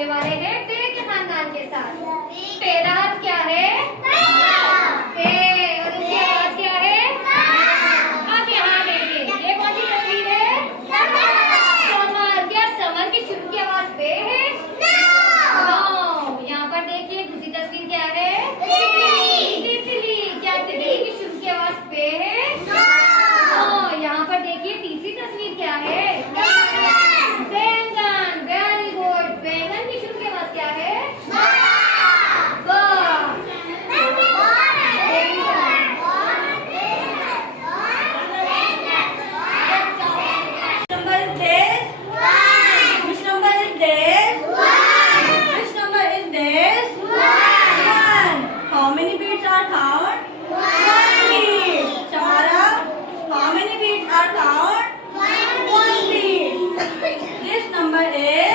करने वाले हैं पे के खानदान के साथ। पहला हर्फ क्या है? पे। और इसकी आवाज क्या है? अब यहाँ देखिए, ये कौन सी तस्वीर है? समर। क्या समर की शुरू की आवाज पे है? यहाँ पर देखिए दूसरी तस्वीर क्या है? तितली। क्या तितली की शुरू की आवाज पे है? यहाँ पर देखिए तीसरी तस्वीर क्या है? बैंगन। Very good. बैंगन की शुरू की आवाज क्या है? This number is